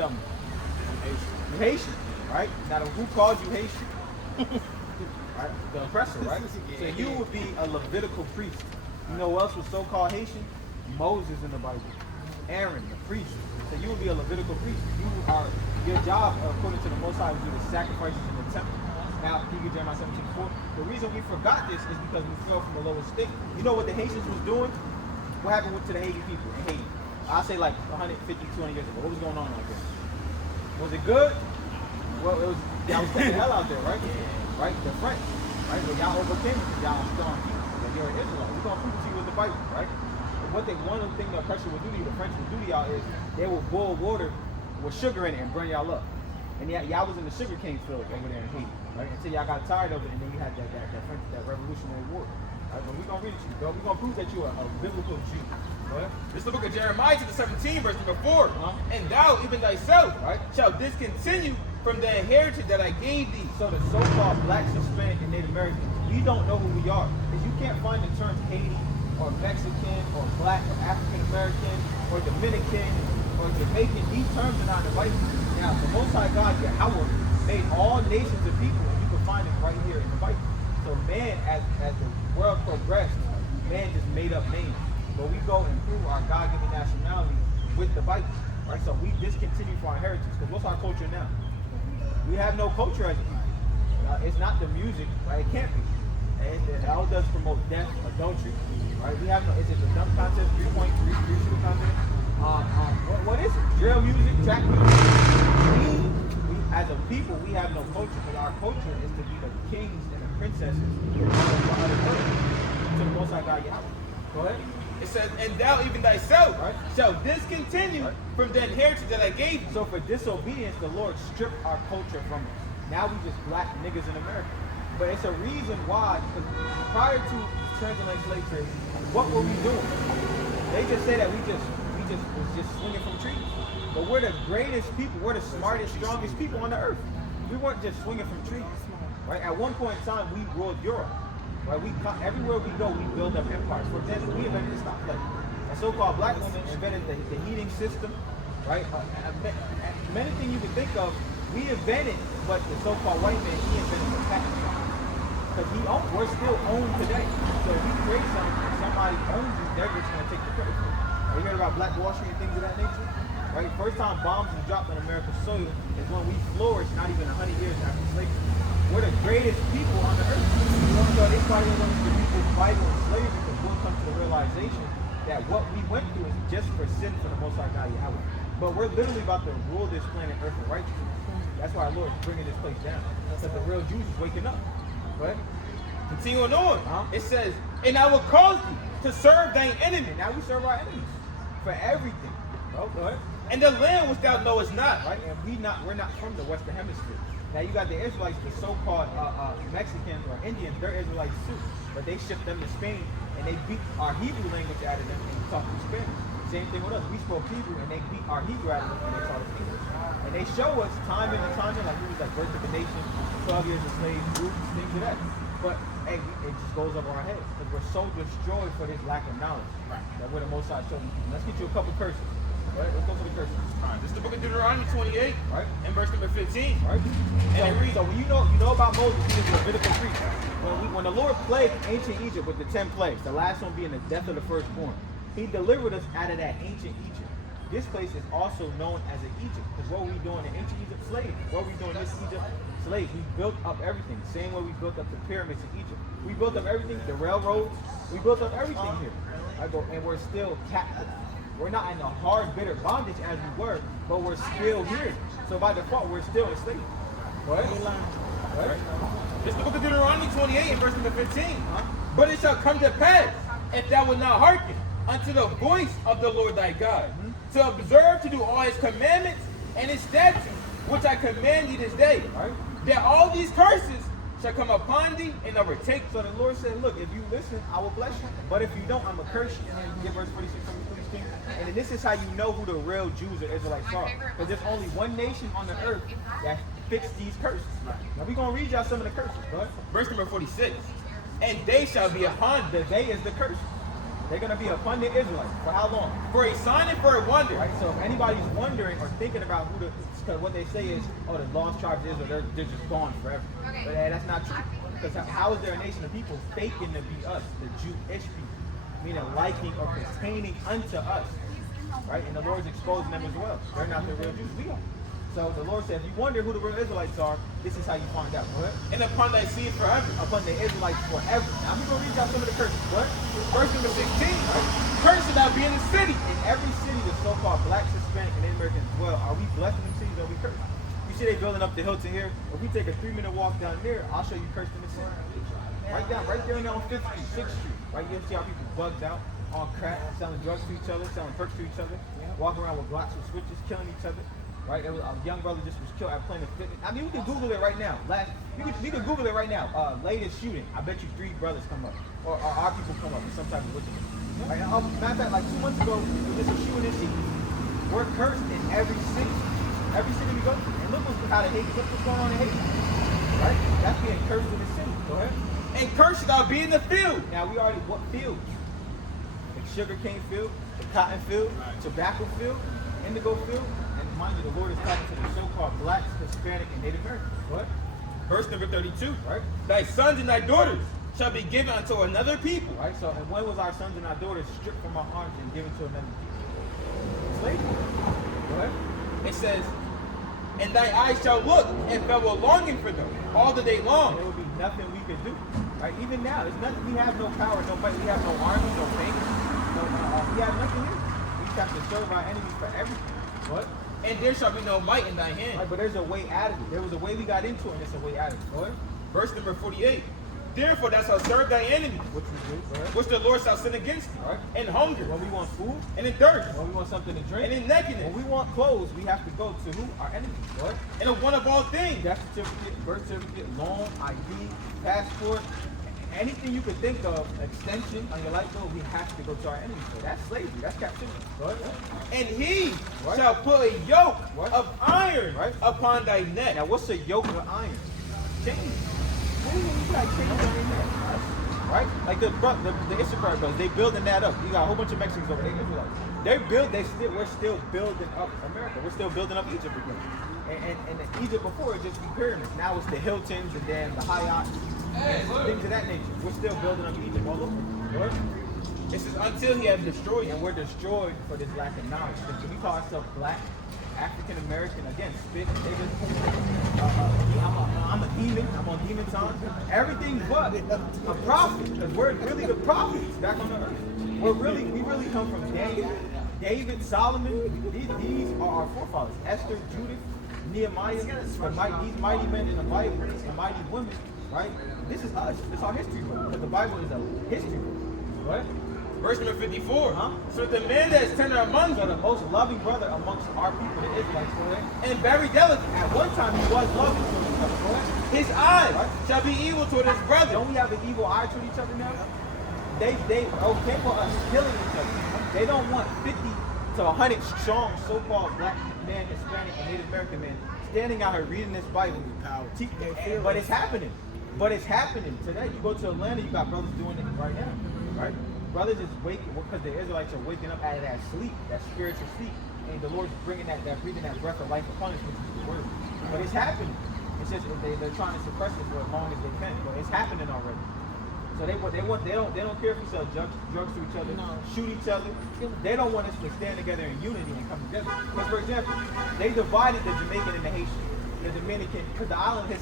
tell me. You Haitian, right? Now, who called you Haitian? Right? The oppressor, right? So you would be a Levitical priest. You know who else was so-called Haitian? Moses in the Bible. Aaron, the priest. So you would be a Levitical priest. Your job, according to the Most High, would be the sacrifices in the temple. Now, you get Jeremiah 17:4. The reason we forgot this is because we fell from a lower state. You know what the Haitians was doing? What happened to the Haiti people in Haiti? I'll say like 150, 200 years ago. What was going on like that? Was it good? Well, y'all was taking hell out there, right? Right? The French, right? But y'all overcame it because y'all are strong people. Like you're an Israelite. We're going to prove to you with the Bible, right? One of the things the oppressor would do to you, the French would do to y'all is they will boil water with sugar in it and burn y'all up. And y'all was in the sugar cane field over there in Haiti, right? Until y'all got tired of it, and then you had that Revolutionary War. Right? But we're going to read it to you, bro. We're going to prove that you're a biblical Jew. Right? This is the book of Jeremiah, chapter 17, verse number 4. And thou, even thyself, right, shall discontinue from the inheritance that I gave thee. So the so-called blacks, Hispanic, and Native Americans, we don't know who we are. Because you can't find the terms Haiti, or Mexican, or black, or African American, or Dominican, or Jamaican. These terms are not in the Bible. Now, the Most High God, Yahweh, made all nations of people, and you can find it right here in the Bible. So man, as the world progressed, man just made up names. But we go and prove our God-given nationality with the Bible, right? So we discontinue for our heritage. Because what's our culture now? We have no culture as a people. It's not the music, right? It can't be. It all does promote death, adultery, right? We have no. Is it a dunk contest, 3-point, three-shooter contest? What is it? Drill music, track music. We as a people, we have no culture. Because our culture is to be the kings and the princesses of other cultures. To the Most High God Yahweh. Go ahead. It says, and thou even thyself, right, shall discontinue, right, from the inheritance that I gave you. So for disobedience, the Lord stripped our culture from us. Now we just black niggas in America. But it's a reason why, because prior to transatlantic slave trade, what were we doing? They just say that we was swinging from trees. But we're the greatest people, we're the smartest, strongest people on the earth. We weren't just swinging from trees. Right? At one point in time, we ruled Europe. Right? Everywhere we go, we build up empires. For example, we invented the stoplight. A so-called black woman invented the heating system. Right? Many things you can think of, we invented, but the so-called white man, he invented the patent. Because we're still owned today. So if you create something and somebody owns you, they're just going to take the credit for it. You heard about Black Wall Street and things of that nature? Right? First time bombs were dropped on America's soil is when we flourished not even 100 years after slavery. We're the greatest people on the earth. So they probably want to people fighting with slavery because we'll come to the realization that what we went through is just for sin for the Most High God Yahweh. But we're literally about to rule this planet Earth in righteousness. That's why our Lord is bringing this place down. Because the real Jews is waking up. Right? Continuing on, it says, and I will cause thee to serve thine enemy. And now we serve our enemies for everything. Oh, go ahead. And the land which thou knowest not. Right? And we're not from the Western Hemisphere. Now you got the Israelites, the so-called Mexicans or Indians, they're Israelites too. But they shipped them to Spain and they beat our Hebrew language out of them and taught them Spanish. Same thing with us. We spoke Hebrew and they beat our Hebrew out of them and they taught us English. And they show us time and time like we was like Birth of a Nation, 12 years a slave, roots, things of that. But hey, it just goes over our heads because we're so destroyed for this lack of knowledge. Right. That we're the Most High showing people. Let's get you a couple curses. Right? Let's go to the curses. All right. This is the book of Deuteronomy 28, right, and verse number 15. Right. So when you know about Moses, he was a Levitical priest. When the Lord plagued ancient Egypt with the 10 plagues, the last one being the death of the firstborn, he delivered us out of that ancient Egypt. This place is also known as an Egypt. Because what were we doing in ancient Egypt? Slaves. What were we doing in this Egypt? Slaves. We built up everything. Same way we built up the pyramids in Egypt. We built up everything, the railroads. We built up everything here. And we're still captive. We're not in a hard, bitter bondage as we were, but we're still here. So by default, we're still enslaved. Right? Right? This is the book of Deuteronomy 28 and verse number 15. But it shall come to pass, if thou wilt not hearken unto the voice of the Lord thy God, to observe to do all his commandments and his statutes, which I command thee this day, that all these curses shall come upon thee and overtake. So the Lord said, look, if you listen, I will bless you. But if you don't, I'm going to curse you. And give verse 46 from the 16. And then this is how you know who the real Jews or Israelites are. Because there's only one nation on the earth that fixed these curses. Now we're going to read y'all some of the curses, bro. Verse number 46. And they shall be upon the they is the curse. They're going to be upon the Israelites. For how long? For a sign and for a wonder. Right? So if anybody's wondering or thinking about who because what they say is, oh, the lost tribes of Israel, they're just gone forever. Okay. But that's not true. Because how is there a nation of people faking to be us, the Jewish people, meaning liking or pertaining unto us, right? And the Lord's exposing them as well. They're not the real Jews. We are. So the Lord said, if you wonder who the real Israelites are, this is how you find out. What? And upon thy seed forever. Upon the Israelites forever. Now I'm going to read out some of the curses. What? Verse number 16. Cursed thou be in the city. In every city, the so-called blacks, Hispanic, and Native Americans dwell. Are we blessed in them cities or are we cursed? You see they building up the Hilton here. If we take a 3-minute walk down there, I'll show you cursed in the city. Right there on 5th Street, 6th Street. Right, you see how people bugged out on crack, selling drugs to each other, selling perks to each other, walking around with blocks with switches, killing each other. Right, there was a young brother just was killed at Planet Fitness. I mean, we can Google it right now. We can Google it right now. Latest shooting. I bet you 3 brothers come up, or our people come up with some type of witness. Right, matter of fact, like 2 months ago, there was just a shooting in Haiti. We're cursed in every city we go to. And look how the Haiti, look what's going on in Haiti. Right, that's being cursed in the city. Go ahead. And cursed thou be in the field. Now we already what fields? The sugarcane field, the cotton field, tobacco field, indigo field. Mind you, the Lord is talking to the so-called blacks, Hispanic, and Native Americans. What? Verse number 32. Right? Thy sons and thy daughters shall be given unto another people. Right? So, and when was our sons and our daughters stripped from our arms and given to another people? Slavery. Go ahead. It says, and thy eyes shall look and fell a longing for them all the day long. There will be nothing we could do. Right? Even now, there's nothing. We have no power, no might. We have no army, no banks. We have nothing here. We just have to serve our enemies for everything. What? And there shall be no might in thy hand. Right, but there's a way out of it. There was a way we got into it, and there's a way out of it. Go ahead. Verse number 48. Therefore thou shalt serve thy enemies, What you do? Go ahead. which the Lord shall send against thee, Right. in hunger, When we want food, and in thirst, when we want something to drink, and in when nakedness, we want clothes, we have to go to who? Our enemies. What? and of one of all things. Death certificate, birth certificate, loan, ID, passport, anything you could think of, extension on your life bill, we have to go to our enemies. So that's slavery. That's captivity. What? And he Right. shall put a yoke What? of iron Right. upon thy neck. Now, what's a yoke of iron? Chains. What do you mean you got chains on your neck? Right? Like the Issachar brothers, they building that up. You got a whole bunch of Mexicans over there. We're still building up America. We're still building up Egypt again. And Egypt before it just be pyramids. Now it's the Hiltons and then the Hyatts, things of that nature. We're still building up Egypt all over. What? It says, until he has destroyed you. And we're destroyed for this lack of knowledge. Because we call ourselves black, African American, again, spit, niggas. I'm a demon. I'm on demon time. Everything's what? A prophet. Because we're really the prophets back on the earth. We really come from David, Solomon. These are our forefathers. Esther, Judith, Nehemiah, these mighty men in the Bible, the mighty women, right? This is us. This is our history book. Because the Bible is a history book. What? Verse number 54. Huh? So the man that is tender among So you, the most loving brother amongst our people, the Israelites, go ahead. and very delicate, At one time he was loving to each other. Go ahead. his eyes Right. shall be evil toward his brother. Don't we have an evil eye toward each other now? They okay for us killing each other. They don't want 50 to 100 strong so-called black men, Hispanic, and Native American men standing out here reading this Bible. But it's happening. But it's happening today. You go to Atlanta, you got brothers doing it right now, right? Brothers is waking because the Israelites are waking up out of that sleep, that spiritual sleep, and the Lord's bringing that breathing that breath of life upon us, which is the word. But it's happening. It's just they're trying to suppress it for as long as they can, but it's happening already. So they don't care if we sell drugs to each other, shoot each other. They don't want us to stand together in unity and come together. Because for example, they divided the Jamaican and the Haitian. The Dominican, because the island I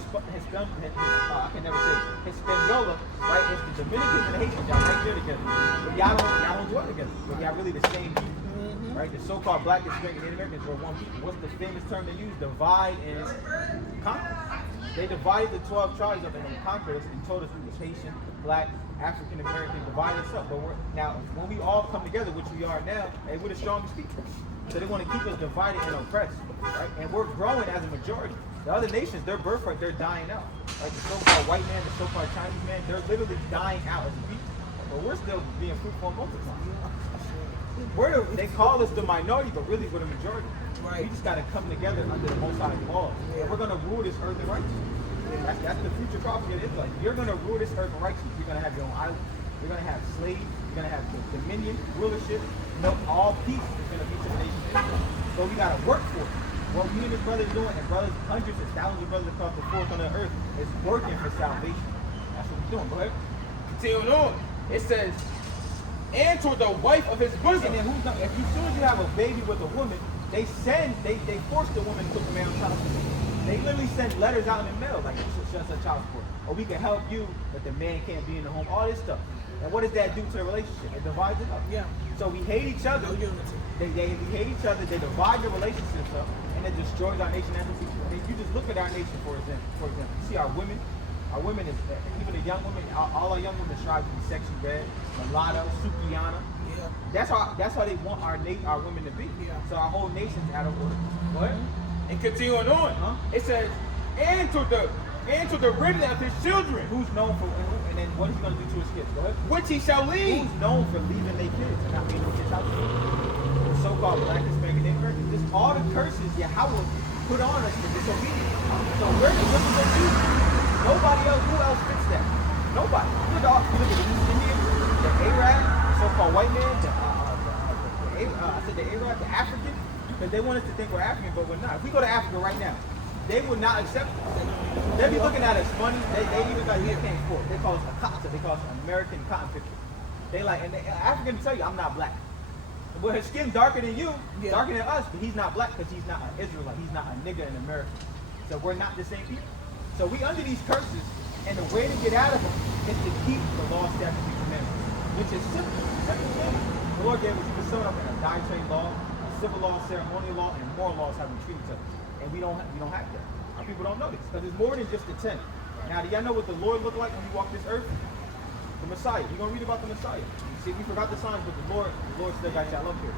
can never say it, Hispaniola, right? It's the Dominicans and the Haitians, y'all right there together. But y'all don't dwell together. But y'all really the same people, right? The so-called black, Hispanic, and Native Americans were one people. What's the famous term they use? Divide and conquer. They divided the 12 tribes up and they conquered us and told us we was Haitian, black, African American, divided us up. But now, when we all come together, which we are now, and we're the strongest people. So they want to keep us divided and oppressed, right? And we're growing as a majority. The other nations, their birthright, they're dying out. Like the so-called white man, the so-called Chinese man, they're literally dying out as a people. But we're still being fruitful and multiplying. They call us the minority, but really we're the majority. Right. We just got to come together under the Most High laws. And we're going to rule this earth in righteousness. That's the future prophecy of Israel. You're going to rule this earth in righteousness. You're going to have your own island. You're going to have slaves. You're going to have dominion, rulership. No, all peace is going to be to the nation of Israel. So we got to work for it. What me and his brothers doing, and brothers, hundreds and thousands of brothers across the fourth on the earth, is working for salvation. That's what we're doing. Go ahead. Continuing on, it says, and toward the wife of his bosom. And then who's not, if you, as soon as you have a baby with a woman, they force the woman to put the man on child support. They literally send letters out in the mail like, you should shut a child support. Or we can help you, but the man can't be in the home. All this stuff. And what does that do to the relationship? It divides it up. Yeah. So we hate each other. No unity. We hate each other. They divide the relationships up, and it destroys our nation as a people. I mean, you just look at our nation, for example. You see our women. Our women is, even the young women, all our young women strive to be sexy red, mulatto, Sukiana. Yeah. That's how they want our women to be. Yeah. So our whole nation's out of order. Go ahead. And continuing on, it says, and to the remnant of his children, Who's known for, and then what is he going to do to his kids? Go ahead. which he shall lead. Who's known for leaving their kids and not being no kids out there? The so-called black, Hispanic, and American. Just all the curses Yahweh put on us for disobedience. So we're the disobedience. Nobody else, who else fits that? Nobody. You look at the East Indian, the Arab, the so-called white man, I said the Arab, the African, because they want us to think we're African, but we're not. If we go to Africa right now, they would not accept us. They'll be looking at us funny. They even like, we can't afford. They call us a cotton. They call us an American cotton picker. They like, and the African tell you, I'm not black. But his skin darker than you, darker than us, but he's not black because he's not an Israelite. He's not a nigga in America. So we're not the same people. So we under these curses, and the way to get out of them is to keep the law, statutes, and commandments, which is simple. Simple thing. The Lord gave us, you can sum it up in a dietary law, a civil law, ceremonial law, and moral laws how we treat each other. And we don't have that. Our people don't know this because it's more than just the 10. Now, do y'all know what the Lord looked like when he walked this earth? The Messiah. You're gonna read about the Messiah. See, we forgot the signs, but the Lord still got y'all up here.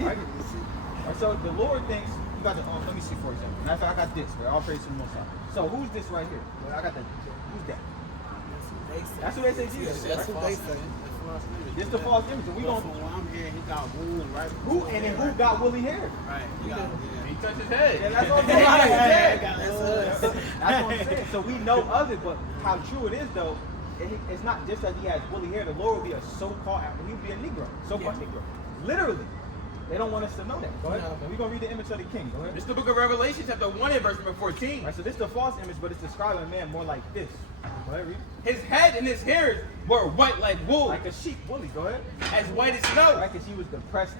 Right? Alright, so the Lord thinks you got the. Let me see for example. Matter of fact, I got this. Right? All praise to the Most High. So who's this right here? Well, I got the. Who's that? That's who they say Jesus is. That's Right? what they say. This the false image. And we From gonna what I'm hearing, he got wool right. who and then who got woolly hair? Right. He got, He touched his head. Yeah, that's what I'm saying. That's us. That's what I'm saying. So we know of it, but how true it is though, it's not just that he has woolly hair. The Lord will be a so-called, he would be a Negro, so-called Negro. Literally. They don't want us to know that. Go ahead. And we're going to read the image of the king. Go ahead. This is the book of Revelation, chapter 1 and verse number 14. Right, so this is the false image, but it's describing a man more like this. Go ahead, read. His head and his hairs were white like wool, Like a sheep, woolly. Go ahead. as white as snow. Right, because he was depressed.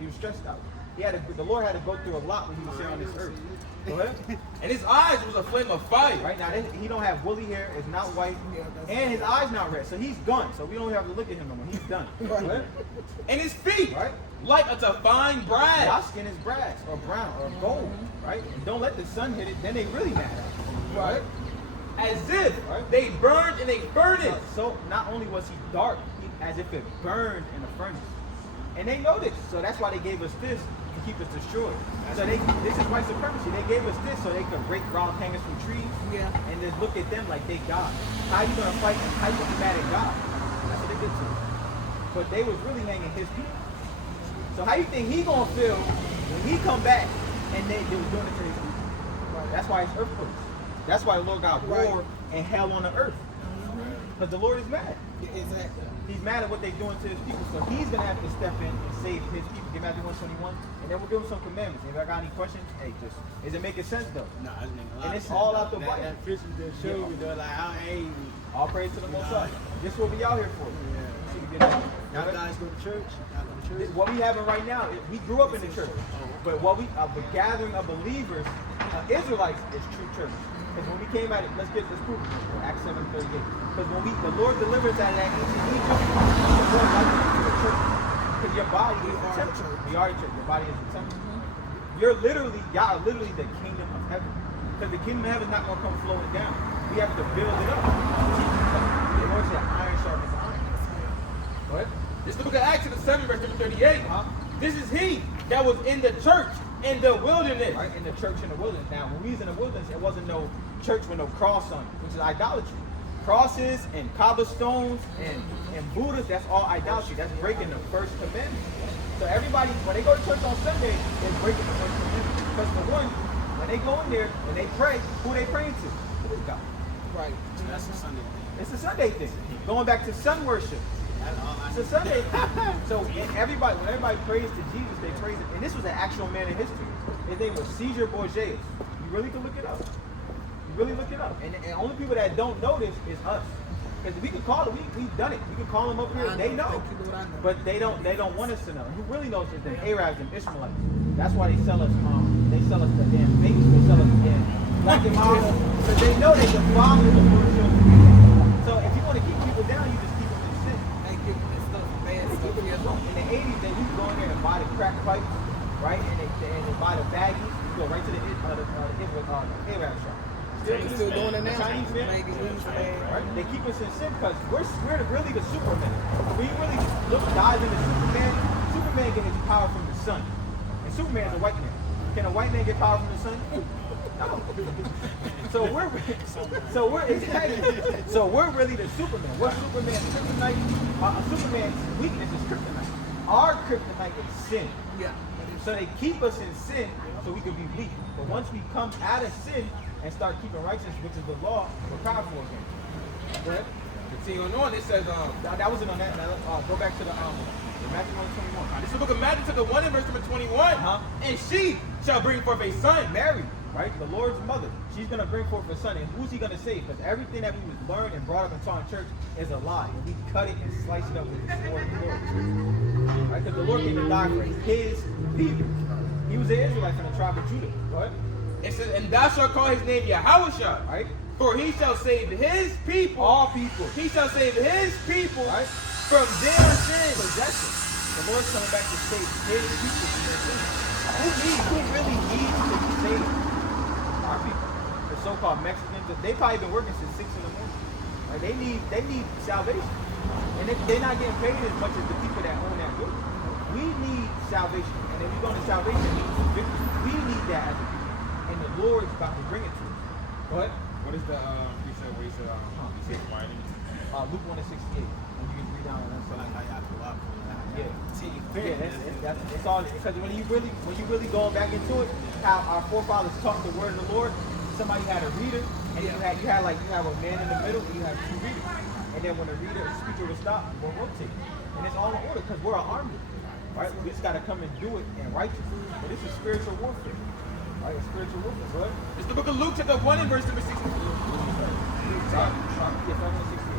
He was stressed out. The Lord had to go through a lot when he was here on this earth. Go ahead. And his eyes was a flame of fire. Right now, he don't have woolly hair. It's not white, and his eyes not red. So he's gone. So we don't have to look at him no more. He's done. Go ahead. And his feet, Right. like unto fine Our brass. skin is brass or brown or gold, right? And don't let the sun hit it. Then they really matter. Right. As if Right. they burned in a furnace. So not only was he dark, as if it burned in a furnace. And they know this, so that's why they gave us this to keep us destroyed. So this is white supremacy. They gave us this so they could break raw hangers from trees and just look at them like they God. How you gonna fight and how you gonna be mad at God? That's what they did to us. But they was really hanging his people. So how you think he gonna feel when he come back and they was doing it to his people? That's why it's earthquakes. That's why the Lord got war and hell on the earth. Because the Lord is mad. Exactly. He's mad at what they're doing to his people. So he's going to have to step in and save his people. Give Matthew 121. And then we'll give him some commandments. If I got any questions, hey, just, is it making sense though? No, it's making a lot And of it's sense. all out the Bible. That picture just showed me, though, like, how angry. All praise to the Most High. This is what we out here for. Yeah. See, we get out. Y'all guys go to church? Y'all go to church? What we having right now, we grew up in the church. But what the gathering of believers, Israelites, is true church. Because when we came out, let's prove it. Acts 7:38. Because when the Lord delivers out of that ancient Egypt, the Lord got us into the church. Because your body is the temple. We are the church. Your body is the temple. Y'all are literally the kingdom of heaven. Because the kingdom of heaven is not going to come flowing down. We have to build it up. The Lord said, iron sharpens iron. Go ahead. This is the book of Acts, chapter 7, verse number 38. This is he that was in the church in the wilderness. Right, in the church in the wilderness. Now, when we was in the wilderness, it wasn't no church with no cross on it, which is idolatry. Crosses and cobblestones and Buddhas, that's all idolatry. That's breaking the first commandment. So everybody, when they go to church on Sunday, they're breaking the first commandment. Because for one, when they go in there and they pray, who they praying to? Who is God? Right. That's a Sunday thing. It's a Sunday thing. Going back to sun worship. It's a Sunday thing. So when everybody prays to Jesus, they praise him. And this was an actual man in history. His name was Caesar Borgias. You really can look it up. You really look it up. And only people that don't know this is us. Because we could call it, we've done it. We could call them up here. They know. But they don't want us to know. And who really knows is the Arabs and Ishmaelites. That's why they sell us the damn fakes. They sell us the damn black and mild. Because they know they can follow the worship. So if you want to keep people down, you just keep them in sin. They give me this stuff, bad stuff here. In the 80s, they used to go in there and buy the crack pipes, right? And they buy the baggies. You go right to the Arab shop. They still doing it now. Chinese men, Making weed, man. right? They keep us in sin because we're really the Superman. When you really dive into Superman, Superman gets his power from the sun. And Superman is a white man. Can a white man get power from the sun? No. So we're really the Superman. We're Superman's kryptonite. Superman's weakness is kryptonite. Our kryptonite is sin. Yeah. So they keep us in sin so we can be weak. But once we come out of sin and start keeping righteousness, which is the law, we're powerful again. Go ahead. Continuing on, it says, That wasn't on that. Go back to the Matthew 1:21. this is the book of Matthew, chapter 1 and verse number 21. And she shall bring forth a son. Mary, right? The Lord's mother. She's going to bring forth a son. And who's he going to save? Because everything that we was learned and brought up and taught in church is a lie. And we cut it and slice it up with the sword of the Lord. Right? Because the Lord came to die for his people. He was an Israelite from the tribe of Judah. Go ahead. It says, and thou shalt call his name Yahushua. Right? For he shall save his people. All people. He shall save his people Right? from their sins. Possession. The Lord's coming back to save his people from their sins. Who really needs to save our people? The so-called Mexicans, they've probably been working since 6 in the morning. Right? They need salvation. And they're not getting paid as much as the people that own that building. We need salvation. And if we go to salvation, it means victory. We need that as a people. And the Lord's about to bring it to us. Go ahead. What is the, he said whining? Luke 1:68. And you can read down and say, it's all because when you really going back into it, how our forefathers taught the word of the Lord. Somebody had a reader, and you have a man in the middle, and you have two readers. And then when the speaker would stop, we'll rotate. And it's all in order because we're an army, right? We just got to come and do it in righteousness. But this is spiritual warfare, right? It's spiritual warfare, right? It's the book of Luke, chapter 1 and verse number 60.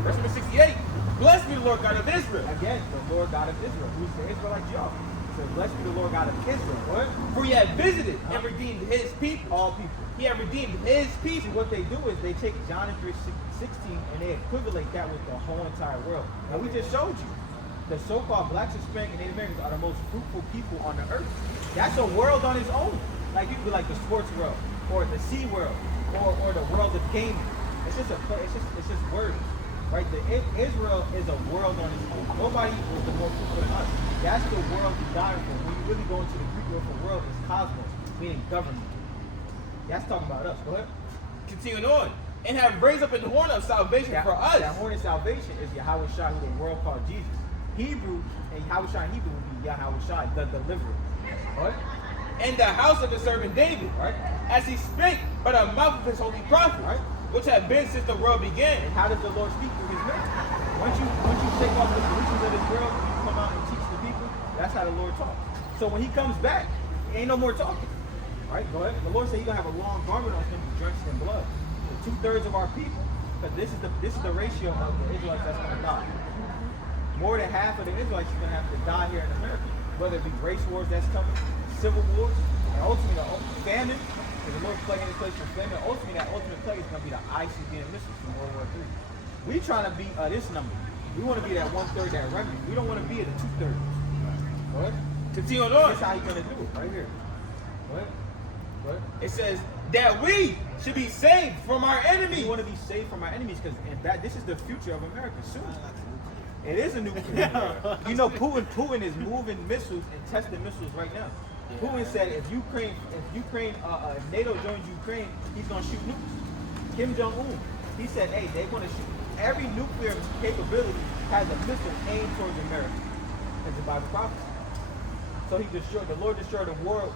Verse number 68. Blessed be the Lord God of Israel. Again, the Lord God of Israel. Who's the Israelite Job? So blessed be the Lord God of Israel. What? For he had visited and redeemed his people. All people. He had redeemed his See, people. what they do is they take John 3:16 and they equivalent that with the whole entire world. And we just showed you. The so-called blacks, Hispanic, and Native Americans are the most fruitful people on the earth. That's a world on its own. Like you could be like the sports world, or the sea world, or the world of gaming. It's just words. Right? Israel is a world on its own. Nobody was the more fruitful than us. That's the world we died for. When you really go into the Greek word for world, it's cosmos, meaning government. That's talking about us. Go ahead. Continuing on. And have raised up an horn of salvation for us. That horn of salvation is Yahweh Shai, who the world called Jesus. Hebrew, and Yahweh Shai in Hebrew would be Yahweh Shai, the deliverer. Right? In the house of the servant David. Right? As he spake by the mouth of his holy prophet. Right? Which have been since the world began. And how does the Lord speak through his men? Once you take off the solutions of this world, and you come out and teach the people, that's how the Lord talks. So when he comes back, ain't no more talking. Right? Go ahead. The Lord said he's gonna have a long garment on him drenched in blood. So 2/3 of our people, because this is the ratio of the Israelites that's gonna die. More than half of the Israelites are gonna have to die here in America. Whether it be race wars that's coming, civil wars, and ultimately the famine. Because the Lord's plaguing this place for famine. Ultimately, that ultimate plague is gonna be the ICBM missiles from World War III. We trying to be this number. We want to be that 1/3, that remnant. We don't want to be at the 2/3. What? Continuing on. That's how he's gonna do it, right here. What? What? It says that we should be saved from our We enemies. want to be saved from our enemies because this is the future of America soon. It is a nuclear. You know, Putin is moving missiles and testing missiles right now. Putin said if NATO joins Ukraine, he's gonna shoot nukes. Kim Jong-un, he said, hey, they're gonna shoot. Every nuclear capability has a missile aimed towards America. It's a Bible prophecy. So the Lord destroyed the world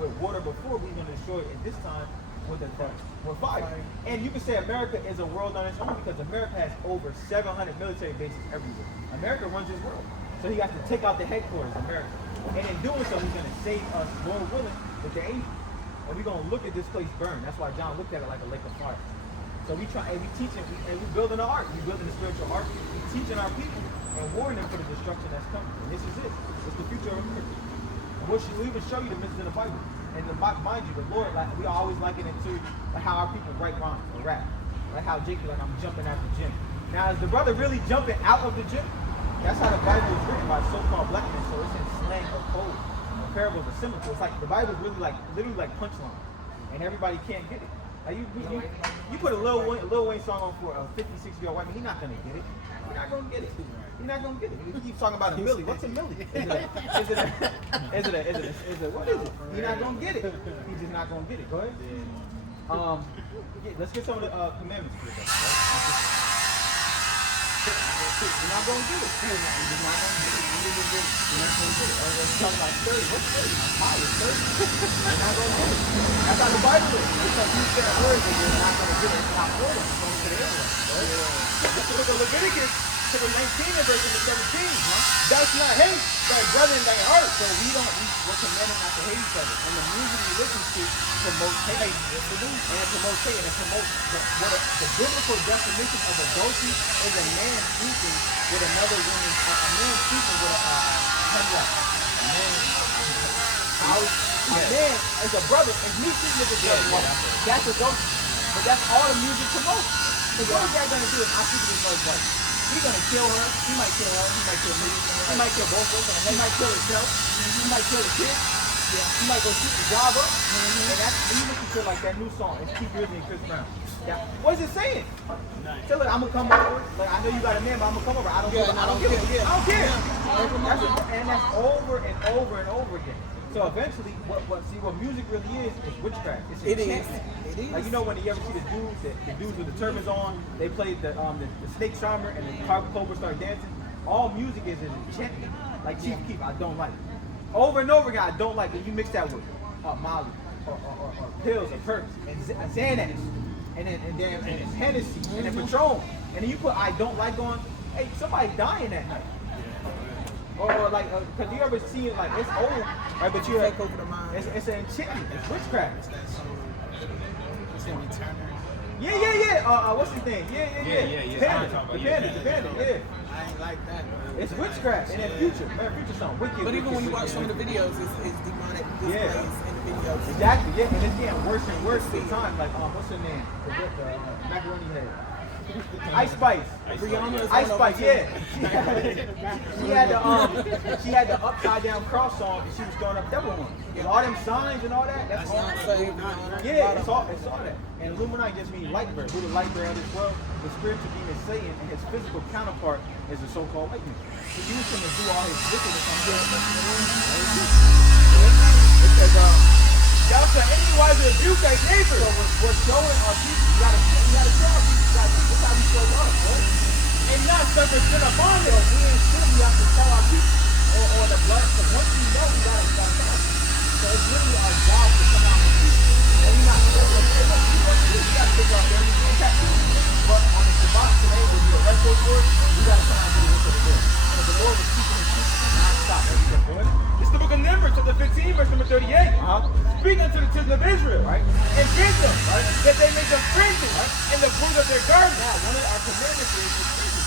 with water before. He's gonna destroy it at this time with fire. And you can say America is a world on its own because America has over 700 military bases everywhere. America runs this world. So he has to take out the headquarters of America. And in doing so, he's going to save us, Lord willing, with the angels. And we're going to look at this place burn. That's why John looked at it like a lake of fire. So we try, and we teaching, and we building an ark. We building a spiritual ark. We teaching our people and warning them for the destruction that's coming. And this is it. It's the future of America. And we'll even show you the missions in the Bible. And mind you, the Lord, like we always liken it to like how our people write rhymes or rap. Like how Jake be like, I'm jumping out the gym. Now, is the brother really jumping out of the gym? That's how the Bible is written by so-called black men. So it's in slang or code. Or parables or symbols. It's like the Bible is really like literally like punchline, and everybody can't get it. Like you put a Lil Wayne song on for a 50, 60-year-old white man, he's not gonna get it. He's not gonna get it. He's not gonna get it. He keeps talking about a milli. What's a milli? Is it what is it? He's not gonna get it. He's just not gonna get it. Go ahead. Let's get some of the commandments for this. You're not gonna get it. You're not gonna get it. You're not gonna get it. Let's talk about 30. What's 30? I'm high. It's 30. You're not gonna get it. That's how the Bible is. Because you say a word and you're not gonna get it. It's not for them. It's going to the Israelites. Let's look at Leviticus chapter 19 and verse 17. That's not hate thy brother in thy heart. So we're commanded not to hate each other. And the music we listen to promotes hate. And it promotes hate. And it promotes the biblical definition of adultery is a man sleeping with another woman, a man sleeping with a man is a brother, and me sleeping with a brother. That's adultery. But that's all the music promotes. So what is that gonna do if I sleep with this first wife? He's gonna kill her. He might kill her. He might kill me. He might kill both of us. He might kill himself. He might kill the kid. He might go shoot the job up. And that's you listen to like that new song. It's Keith Rizzy and Chris Brown. Yeah. What is it saying? Tell her I'm gonna come over. Like I know you got a man, but I'm gonna come over. I don't care. I don't care. And that's over and over and over again. So eventually, what music really is witchcraft. It's enchantment. It is. Like you know when you ever see the dudes with the turbans on, they play the snake charmer and the cobra start dancing. All music is an enchantment. Like Chief Keef, I don't like. Over and over again, I don't like it. You mix that with Molly or pills or perks and Xanax and then Hennessy and then Patron, and then you put I don't like on. Hey, somebody dying that night. Or like, cause you ever see it like it's old, right? But you Take over the mind. It's an enchantment. It's witchcraft. It's that song. It's Timmy Turner. Yeah. What's his name? Yeah. Yeah. The Panda. Yeah. I ain't like that. It's witchcraft and then Future song. Wicked. But even when you watch wicked. some of the videos, it's demonic displays in the videos. Exactly. Yeah, and it's getting worse and worse with time. Like, what's her name? The macaroni head. Ice Spice. Ice Spice, yeah. She had the upside down cross on and she was throwing up devil on. And all them signs and all that, that's all. Yeah, it's all that. And Illuminati just means light bearer. Who the light bearer of this world? The spiritual demon Satan, and his physical counterpart is the so-called white man. He used him to do all his wickedness on earth. It says, Y'all shall anywise rebuke thy neighbor. so we're showing our people, you gotta show our people, that's how we show love, right? And not suffer sin upon So them. we ain't sin, we have to tell our people, or the blood, because once we know, we gotta tell them. So it's really our job to come out with people. And we're not sure what they want. We gotta figure out everything in captivity. But on the Shabbat today, when we arrest those words, we gotta come out with the work of the Lord. So the Lord was keeping his people non-stop every day, boy. It's the book of Numbers, chapter 15, verse number 38. Speak unto the children of Israel, Right? and bid them, that they make them fringes in the fruit of their garden. Now, one of our commandments is fringes.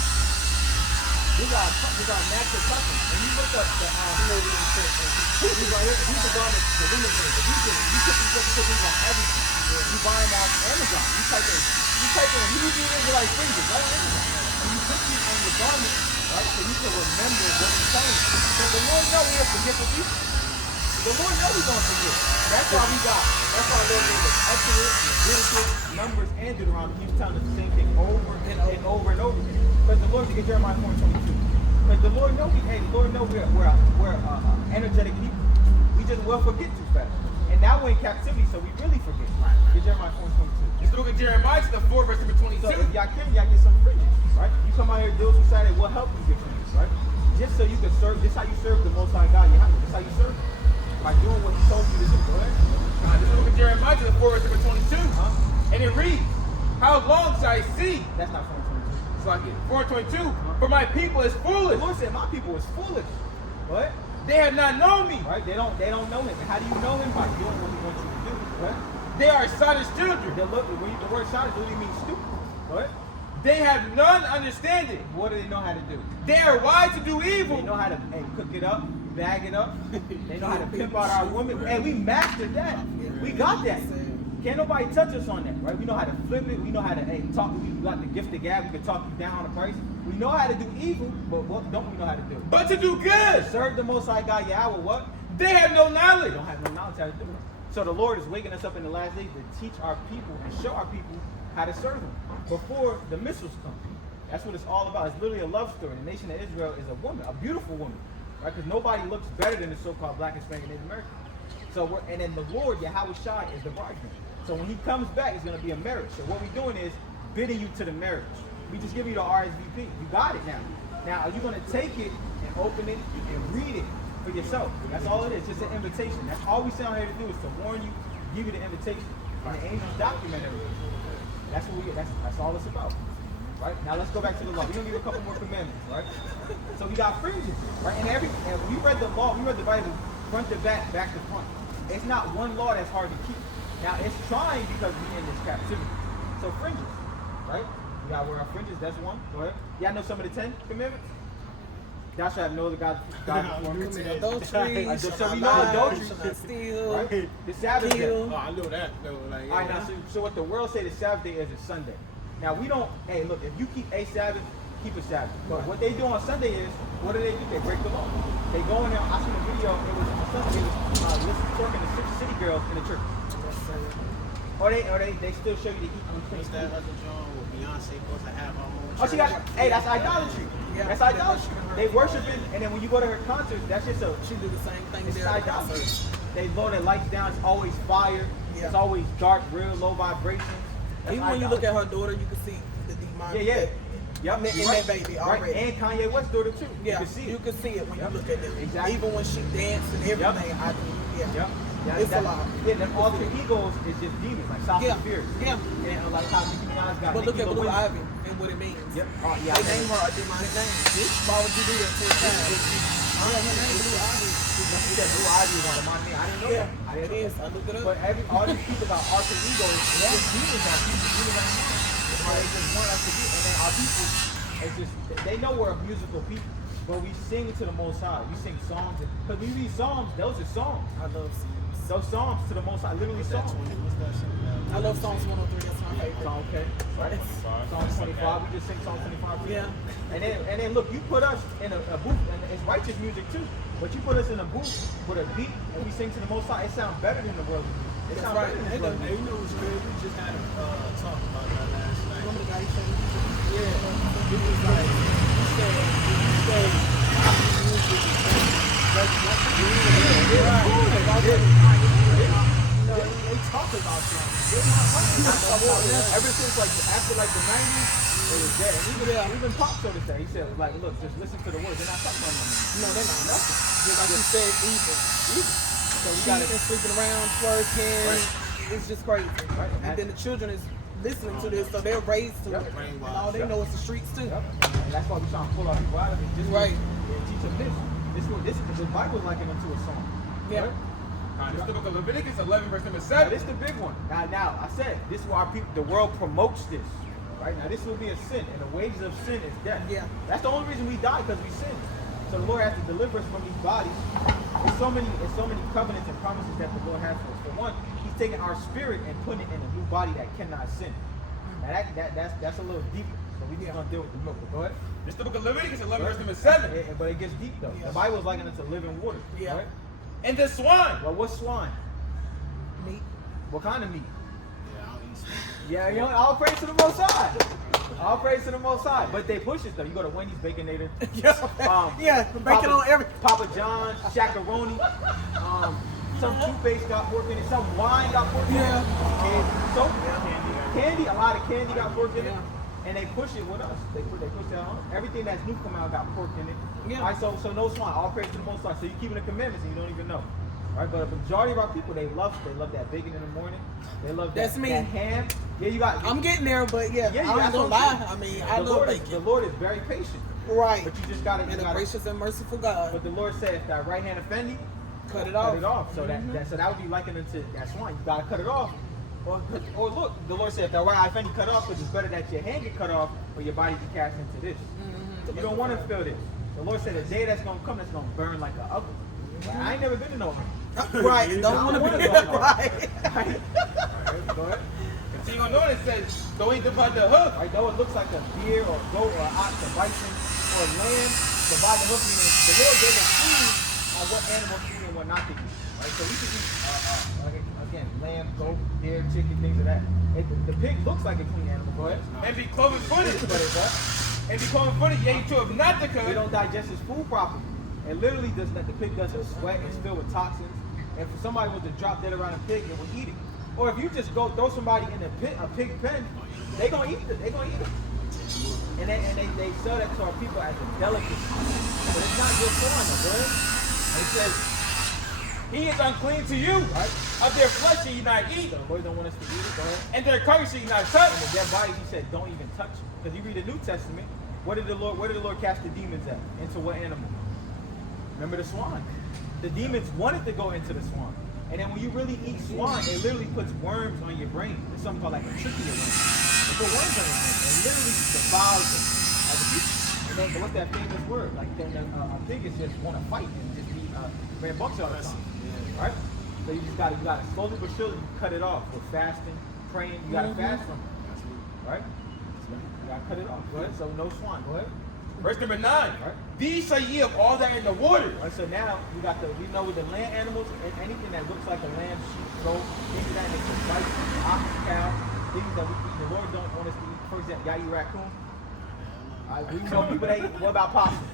These are natural customs. When you look up the these are garments, the women's things. You can put these on everything. You buy them off Amazon. You type in Hebrew Israelite fringes right on Amazon. And you put these on your garments, right? So you can remember what he's telling you. So the Lord knows we have forgetful people. The Lord knows we're going to forget. That's why Lord gave us Exodus, Leviticus, Numbers, and Deuteronomy. He's telling us the same thing over and over and over again. Because the Lord can get Jeremiah 4:22. Because the Lord knows we're energetic people. We just will forget too fast. And now we're in captivity, so we really forget. Get Jeremiah 4:22. It's the book of Jeremiah, chapter 4, verse number 22. So if y'all can, y'all get some fringes, right? You come out here, deal with Saturday, we'll help you get fringes, right? Just so you can serve, this how you serve the Most High God. You have to, this how you serve him. By doing what he told you to do, go ahead. This is the book of Jeremiah, chapter 4, verse number 22. And it reads, how long shall I see? That's not 422. It's like it. 422. For my people is The foolish. Lord said, my people is foolish. What? They have not known me. Right? They don't know him. And how do you know him? By doing what he wants you to do. What? They are sottish children. The word shot literally means stupid. What? They have none understanding. What do they know how to do? They are wise to do They evil. know how to cook it up, bag it up. They know how to pimp out our women. And we mastered that. We got that. Can't nobody touch us on that, right? We know how to flip it. We know how to talk. We got the gift of gab. We can talk you down on the price. We know how to do evil, but what don't we know how to do? But to do good. Serve the Most High God Yahweh. What? They have no knowledge. They don't have no knowledge how to do it. So the Lord is waking us up in the last days to teach our people and show our people how to serve Him before the missiles come. That's what it's all about. It's literally a love story. The nation of Israel is a woman, a beautiful woman, right? Because nobody looks better than the so-called Black, Hispanic, Native American. So and then the Lord Yahweh Shai is the bridegroom. So when He comes back, it's going to be a marriage. So what we're doing is bidding you to the marriage. We just give you the RSVP. You got it now. Now, are you going to take it and open it and read it for yourself? That's all it is. Just an invitation. That's all we sent out here to do is to warn you, give you the invitation. And the angels document everything. That's what we get. That's all it's about. Right? Now let's go back to the law. We're going to give you a couple more commandments, right? So we got fringes, right? And we read the law, we read the Bible front to back, back to front. It's not one law that's hard to keep. Now it's trying because we're in this captivity. So fringes, right? We got to wear our fringes, that's one. Go ahead. Y'all know some of the 10 commandments? Thou shalt have no other God before me. Adultery, So we know adultery, steal, right? The Sabbath day. kill. Oh, I know that though. Like, All right, now, so what the world say the Sabbath day is Sunday. Now we don't. Hey, look, if you keep a Sabbath, keep a Sabbath. But what they do on Sunday is, what do? They break the law. They go in there. I seen a video. It was on Sunday. It was talking to 6 city girls in the church. Or they still show you to eat unclean what's that food. other John with Beyonce supposed to have her own Oh, she got. Hey, that's idolatry. Yeah, That's idolatry. They worship it, and then when you go to her concert, that's just a. She do the same thing It's there at the idolatry. concert. They blow their lights down. It's always fire. Yeah. It's always dark, real low vibrations. That's Even when you look idolatry. at her daughter, you can see the demonic. Yeah. Yep. In you're that baby right. already. And Kanye West daughter too. Yeah, You can see it. you can see it when Yep. you look at it. Exactly. Even when she danced and everything, Yep. yeah. Yep. Yeah, It's a lot. Yeah, them alter egos is just demons, like Sasha Yeah. Fierce. Yeah. And like how Nicki Minaj got But look Nicki at Blue Lil Ivy and what it means. Yep. Oh, yeah. They name her a demonic name. Why would you do that to a child? Yeah, her name Blue Ivy. She said Blue Ivy was on the mind. I didn't know Yeah, that. I it didn't know is. that. I looked it up. But all these people about alter egos, it's just demons on people. Demons on them. That's why they just want us to be. And then our people, it's just they know we're a musical people, but we sing to the Most High. We sing songs, because we read Psalms. Those are songs. I love songs. Those songs to the Most High, literally What's that songs. 20? What's that shit? I love Psalms 103. That's my favorite. Song, okay. Right. Song 25. We just sing Song 25. Yeah. And then look, you put us in a booth, and it's righteous music too. But you put us in a booth with a beat, and we sing to the Most High. It sounds better than the world. It That's sounds right. better than the world. Hey, you know what's good? We just had a talk about that last night. Remember the guy who sang Yeah. It was like, you said, music They talk about something. Ever since after the 90s, it was dead. And even Pop told us that. He said, like, look, just listen to the words. They're not talking about nothing. No, they're not nothing. Just Like you said, evil. So we Cheating, gotta sleeping around, twerking. Right. It's just crazy. Right. And then the children is listening to this, so they're raised to Yep. it. And all they know is the streets too. Yep. And that's why we trying to pull our people out of it. Just Right. And teach them this. The Bible likened them to a song. Yeah. Right? This is the book of Leviticus 11, verse number Now, 7. this is the big one. Now, I said, this is why the world promotes this. Right? Now, this will be a sin, and the wages of sin is death. Yeah. That's the only reason we die, because we sin. So the Lord has to deliver us from these bodies. There's so many covenants and promises that the Lord has for us. For one, He's taking our spirit and putting it in a new body that cannot sin. Now, that's a little deeper. So we just gonna deal with the milk. But go ahead. This is the book of Leviticus 11, verse number 7. But it gets deep though. Yeah. The Bible is likened to living water. Yeah. Right? And the swine. Well, what's swine? Meat. What kind of meat? Yeah, I'll eat some. Yeah, you know, all praise to the Most High. All praise to the Most High. But they push it though. You go to Wendy's, Baconator, Yeah, bacon on every. Papa John's, Shakaroni. Some toothpaste got pork in it. Some wine got pork in it. Yeah. And soap, candy. A lot of candy got pork in it. Yeah. And they push it with us. They push that on. Everything that's new come out got pork in it. Yeah. All right, so no swine. All praise to the Most High. So you're keeping the commandments and you don't even know. Right, but a majority of our people, they love that bacon in the morning. They love That's that, me. that ham. Yeah, you got. I'm getting there, but yeah, Yeah, I ain't that's gonna what I'm lie. saying. I mean, I the love Lord is, bacon. the Lord is very patient, Right. but you just gotta. And a gracious and merciful God. But the Lord said, if that right hand offend you, Cut it cut off. it off. So that would be likened to that swine. You gotta cut it off. Or look, the Lord said, if that right eye offend you, cut it off. Because it's better that your hand get cut off, or your body be cast into this. You don't want to feel this. The Lord said, a day that's gonna come, that's gonna burn like an oven. I ain't never been to no oven. Right. Don't want to be right. Go ahead. So you gonna know it says, don't eat about the hoof. Right, though it looks like a deer or a goat or an ox or bison or a lamb, divide the hoof, meaning the Lord gave us food on what animals to eat and what not to eat. Right, so we can eat, again, lamb, goat, deer, chicken, things of that. The pig looks like a clean animal. Go ahead. And be cloven footed. But it's what? And be cloven footed, yet you chose not to They cut. don't digest his food properly. And literally, the pig doesn't sweat. It's filled with toxins. And if somebody was to drop dead around a pig, it would eat it. Or if you just go throw somebody in a pig pen, they gonna eat it. They gonna eat it. And they sell that to our people as a delicacy. But it's not just for them, bro. It says, He is unclean to you. right? Of their flesh shall you not eat. So the Lord don't want us to eat it. Go ahead. And their carcass shall you not touch. And the dead bodies, he said, don't even touch it. Because you read the New Testament, where did the Lord cast the demons at? Into what animal? Remember the swan. The demons wanted to go into the swan. And then when you really eat swan, it literally puts worms on your brain. It's something called like a trachea worm. It put worms on your brain. It literally defiles them. Like and then what's that famous word? Like then a pig is just want to fight and just be rambunctious all the time. Right? So you gotta slowly but surely cut it off with fasting, praying. You gotta fast from it. Right? You gotta cut it off. Go ahead. So no swan. Go ahead. Verse number 9. Right. These shall ye of all that in the water. Right, so now we know with the land animals, and anything that looks like a lamb, sheep, goat, things of that nature, bison, ox, cow, things that we eat, the Lord don't want us to eat. For example, y'all eat raccoon? We know people that eat. What about possum?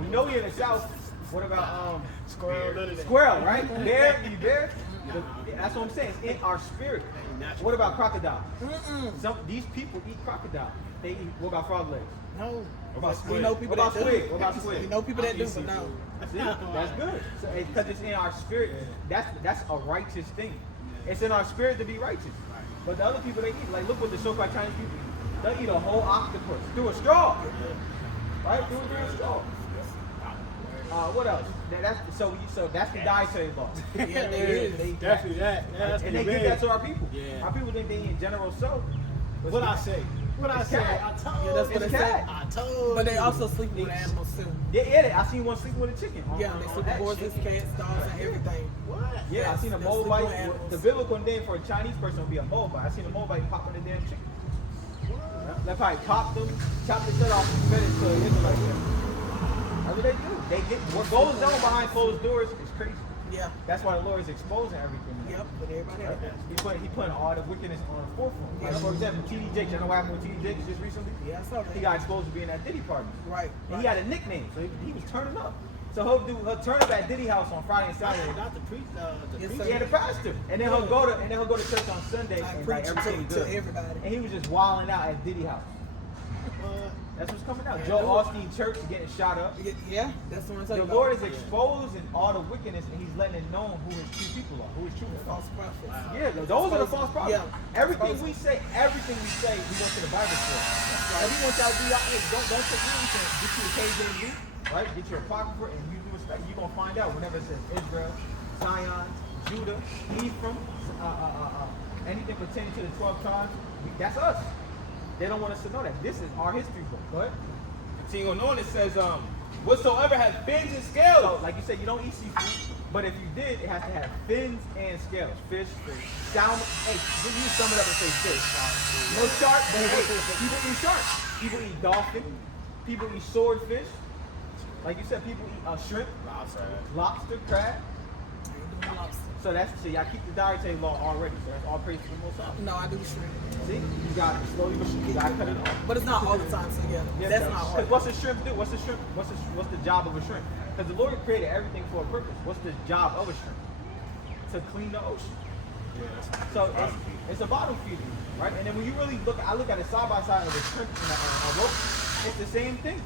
We know here in the South. What about Squirrel. squirrel? Right? Bear? You bear? That's what I'm saying. It's in our spirit. What about crocodile? These people eat crocodile. They eat. What about frog legs? No. What about We squid? know people What about that squid? do. What about squid? We know people that do, but no. See, that's good. So because it's in our spirit, that's a righteous thing. It's in our spirit to be righteous. But the other people they eat, like look what the so-called Chinese people eat. They'll eat a whole octopus through a straw, right? Through a straw. What else? So that's the dietary law. Yeah, there is. They eat Definitely that. Yeah, that's and they pretty give that big. to our people. Yeah. Our people think they eat general soap. What I say? What I It's say? cat. I told Yeah, that's what It's they say. cat. I told But they you. also sleep with animals too. Yeah, I seen one sleeping with a chicken. Yeah, they sleep with horses, cats, dogs, and everything. What? Yeah, I seen a They'll sleep with Moabite. animals. The biblical name for a Chinese person would be a Moabite. I seen a Moabite pop on the damn chicken. They probably popped them, chopped the head off, and fed it to an Israelite. That's what they do. They get what goes on behind closed doors is crazy. Yeah. That's why the Lord is exposing everything. Yep. But everybody Right? else. He putting all the wickedness on the forefront. Like, Yeah. for example, T.D. Jakes. You know what happened with T.D. Jakes just recently? Yeah, I saw that. He got exposed to being at Diddy party. Right. And he had a nickname, so he was turning up. So he'll turn up at Diddy house on Friday and Saturday. Not the priest. Yes, Yeah, the pastor. And then he'll go to church on Sunday Like and like preaching everything to good. everybody. And he was just wilding out at Diddy house. That's what's coming out. Yeah, Joe Austin Church getting shot up. Yeah, that's what I'm The talking about. Lord is exposing all the wickedness and he's letting it known who his true people are, who his true False people are. prophets. Yeah, those are the false prophets. Yeah. Everything we say, we go to the Bible for. If you want y'all to do y'all, hey, don't take anything. Get you a KJV, right? Get your apocrypha and you do respect. You're gonna find out whenever it says Israel, Zion, Judah, Ephraim, anything pertaining to the 12 tribes, that's us. They don't want us to know that. This is our history book. Go ahead. Continuing on, it says, whatsoever has fins and scales. So, like you said, you don't eat seafood, but if you did, it has to have fins and scales. Fish, salmon. Hey, you sum it up and say fish. No shark, but hey, people eat shark. People eat dolphin. People eat swordfish. Like you said, people eat shrimp, lobster, crab. Ain't doing lobster. So y'all keep the dietary law already. So that's all praise to the Most High. No, I do shrimp. See, you got to slowly, but you got to cut it off. But it's not all the time, so yeah. That's not hard. Because what's a shrimp do? What's the job of a shrimp? Because the Lord created everything for a purpose. What's the job of a shrimp? To clean the ocean. So it's a bottom feeder, right? And then when you really I look at it side by side of a shrimp and a rope. It's the same thing.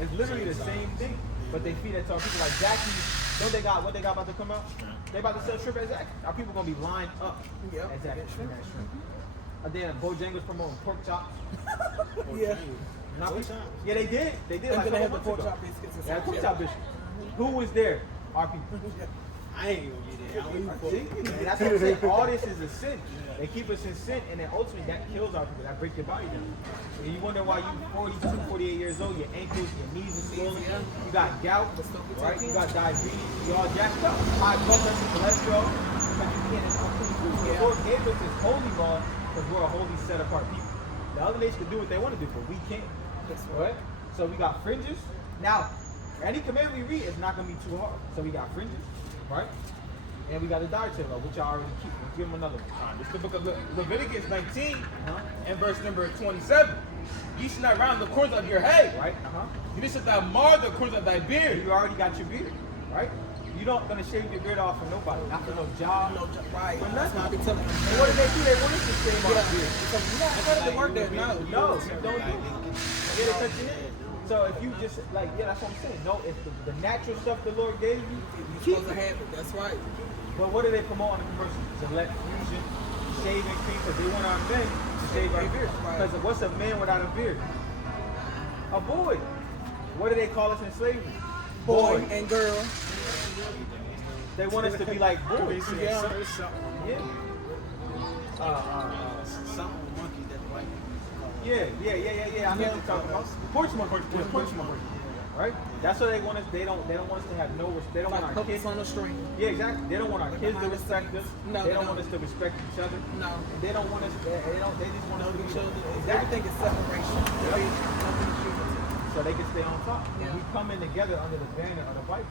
It's literally the same thing. But they feed it to our people like Jackie. Don't they got what they got about to come out? They about to sell shrimp as that. Our people gonna be lined up Yep. as that shrimp. And then Bojangles promoting pork chops. Yeah. Not yeah, they did. They did. And Like then they have the a couple pork months chop ago. biscuits and Yeah, stuff. pork chop biscuit. Who was there? Our people. I ain't gonna get it. I don't even See? And that's what I'm saying. All this is a sin. They keep us in sin, and then ultimately that kills our people. That breaks your body down. And you wonder why you 42, 48 years old, your ankles, your knees are swollen. You got gout, right? You got diabetes. You all jacked up. High blood pressure, cholesterol. Because you can't unclean food. The Lord gave us this holy law because we're a holy, set apart people. The other nations can do what they want to do, but we can't. Right? So we got fringes. Now, any command we read is not going to be too hard. So we got fringes, right? And we got the dietary law, which I already keep. Let's give them another one. This is the book of Leviticus 19 and verse number 27. You should not round the corners of your head. Right? You should not mar the corners of thy beard. You already got your beard, right? You don't gonna shave your beard off for nobody, not for no job. No, right. For That's nothing. why I be telling you. And what do? They want us to shave our Yeah. beard. So you're not ready to work there. No. No, you don't do it. Yeah, they cut your hair. So if you just like, yeah, that's what I'm saying. No, if the natural stuff the Lord gave you, You're keep supposed to it. have it. That's right. But what do they promote on the commercials? Gillette Fusion, shaving cream, because they want our men to shave our beard. Because what's a man without a beard? A boy. What do they call us in slavery? Boy and girl. They want us to be like boys. Yeah. Yeah. Something with monkeys that the white people call it. Yeah. I know what you're talking about. Porch monkey. Right? That's what they want us. They don't want us to have no. They don't want Like our kids. puppets on the string. Yeah, exactly. They don't want our kids to behind the respect us. scenes. No, they they don't want don't. us to respect each other. No. And they don't want us. They don't. They just want us to be Children. Exactly. Everything is separation. So they can stay on top. Yeah. We come in together under the banner of the Bible,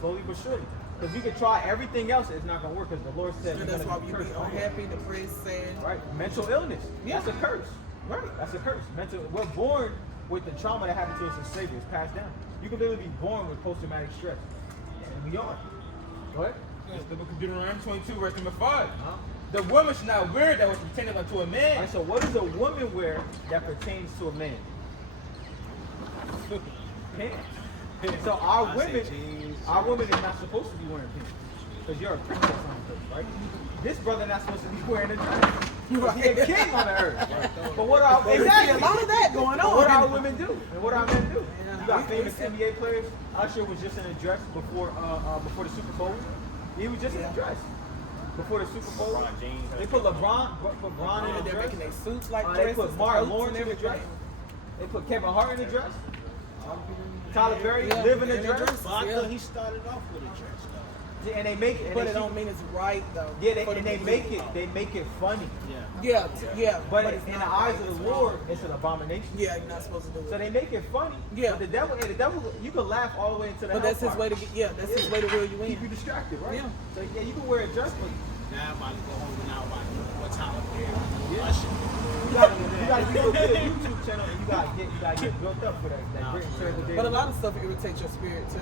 slowly but surely. Because we could try everything else, it's not gonna work. Because the Lord said, And you're that's gonna why be you be cursed. unhappy, depressed, sad. Right? Mental illness. Yeah. That's a curse. Right? That's a curse. We're born with the trauma that happened to us in slavery. It's passed down. You can literally be born with post-traumatic stress, and we are. What? This is the book of Deuteronomy 22, verse number 5. The woman should not wear that was pertaining unto a man. All right, so what does a woman wear that pertains to a man? Pants. So our women are not supposed to be wearing pants because you're a princess on the earth, right? This brother not supposed to be wearing a dress. He's a king on the earth. But what are Exactly. A lot of that going on. What our women do and what our men do? You got famous NBA players. Usher was just in a dress before the Super Bowl. He was just in a dress before the Super Bowl. They put LeBron in a They're dress. making their suits like They dresses. put Mark coats Lawrence and in a dress. everything. They put Kevin Hart in a dress. Tyler Perry Yeah, live in a in a dress. dress. But I Yeah. thought he started off with a dress though. And they make it. And But they it don't mean it's right though. Yeah, For the they people. make it. They make it funny. Yeah, yeah. But it's in the not eyes right, of it's the Lord, wrong. it's an abomination. Yeah, you're not supposed to do So it. they make it funny. Yeah. But the devil, you can laugh all the way into the But that's his hellfire. way to get. Yeah, that's his way to reel you Keep you in. distracted, right? Yeah. So yeah, you can wear a dress, but Now I'm about to go home and now about what Tyler Perry. Yeah. Usher. you gotta be able to get a YouTube channel, and you gotta get built up for that great and terrible day. But a lot of stuff irritates your spirit too.